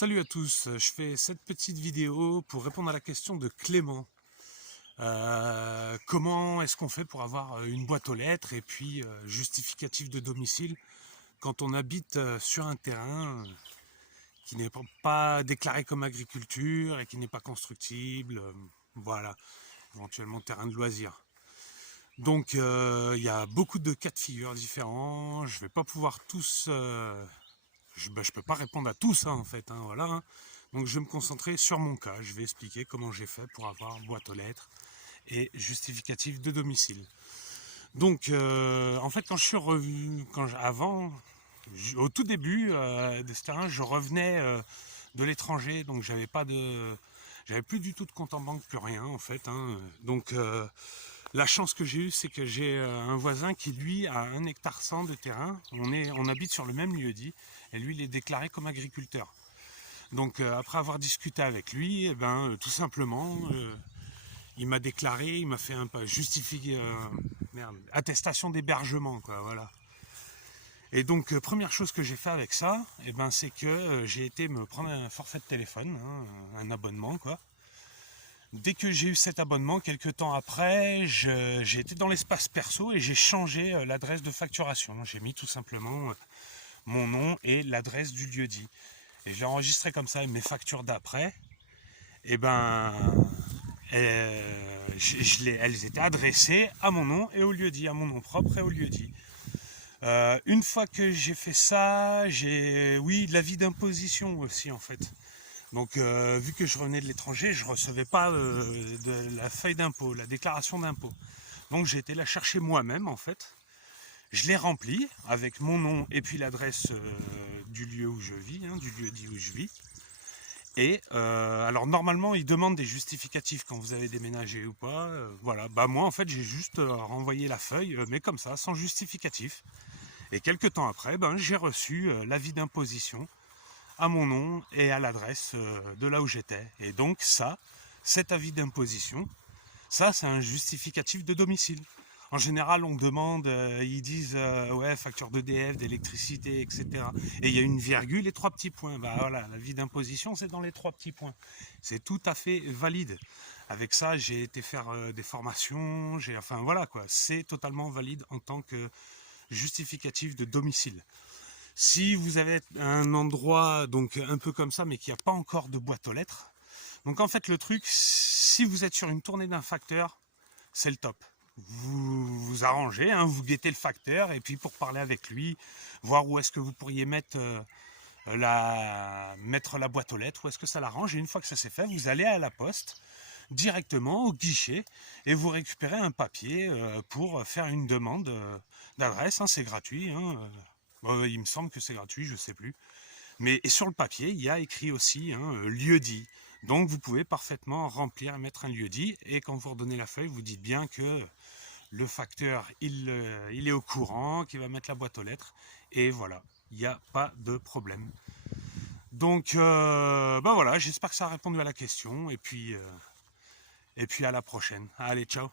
Salut à tous, je fais cette petite vidéo pour répondre à la question de Clément. Comment est-ce qu'on fait pour avoir une boîte aux lettres et puis justificatif de domicile quand on habite sur un terrain qui n'est pas déclaré comme agriculture et qui n'est pas constructible, voilà, éventuellement terrain de loisir. Donc il y a beaucoup de cas de figure différents, je vais pas pouvoir tous... je peux pas répondre à tout ça en fait, hein, voilà. Hein. Donc je vais me concentrer sur mon cas. Je vais expliquer comment j'ai fait pour avoir boîte aux lettres et justificatif de domicile. Donc en fait quand je suis revenu, au tout début de ce terrain, je revenais de l'étranger, donc j'avais plus du tout de compte en banque, plus rien en fait. Hein. Donc la chance que j'ai eue, c'est que j'ai un voisin qui, lui, a 1,1 hectare de terrain. On habite sur le même lieu-dit, et lui, il est déclaré comme agriculteur. Donc, après avoir discuté avec lui, tout simplement, il m'a déclaré, il m'a fait un justifié, attestation d'hébergement, quoi, voilà. Et donc, première chose que j'ai fait avec ça, c'est que j'ai été me prendre un forfait de téléphone, hein, un abonnement, quoi. Dès que j'ai eu cet abonnement, quelques temps après, j'ai été dans l'espace perso et j'ai changé l'adresse de facturation. J'ai mis tout simplement mon nom et l'adresse du lieu-dit. Et j'ai enregistré comme ça mes factures d'après. Et elles étaient adressées à mon nom et au lieu-dit, à mon nom propre et au lieu-dit. Une fois que j'ai fait ça, oui, l'avis d'imposition aussi en fait. Donc vu que je revenais de l'étranger, je ne recevais pas de la feuille d'impôt, la déclaration d'impôt. Donc j'ai été la chercher moi-même en fait. Je l'ai remplie avec mon nom et puis l'adresse du lieu où je vis, hein, du lieu dit où je vis. Et alors normalement ils demandent des justificatifs quand vous avez déménagé ou pas. Voilà, moi en fait j'ai juste renvoyé la feuille, mais comme ça, sans justificatif. Et quelques temps après, j'ai reçu l'avis d'imposition à mon nom et à l'adresse de là où j'étais. Et donc cet avis d'imposition, ça c'est un justificatif de domicile. En général, on demande, ils disent ouais, facture d'EDF, d'électricité, etc. Et il y a une virgule et 3 petits points. Voilà, l'avis d'imposition, c'est dans les 3 petits points. C'est tout à fait valide. Avec ça, j'ai été faire des formations, enfin voilà quoi, c'est totalement valide en tant que justificatif de domicile. Si vous avez un endroit donc un peu comme ça, mais qui n'a pas encore de boîte aux lettres, donc en fait le truc, si vous êtes sur une tournée d'un facteur, c'est le top. Vous vous arrangez, hein, vous guettez le facteur, et puis pour parler avec lui, voir où est-ce que vous pourriez mettre la boîte aux lettres, où est-ce que ça l'arrange, et une fois que ça c'est fait, vous allez à la poste, directement au guichet, et vous récupérez un papier pour faire une demande d'adresse, hein, c'est gratuit, hein, il me semble que c'est gratuit, je ne sais plus. Et sur le papier, il y a écrit aussi lieu-dit. Donc vous pouvez parfaitement remplir et mettre un lieu-dit. Et quand vous redonnez la feuille, vous dites bien que le facteur, il est au courant, qu'il va mettre la boîte aux lettres. Et voilà, il n'y a pas de problème. Donc voilà, j'espère que ça a répondu à la question. Et puis à la prochaine. Allez, ciao.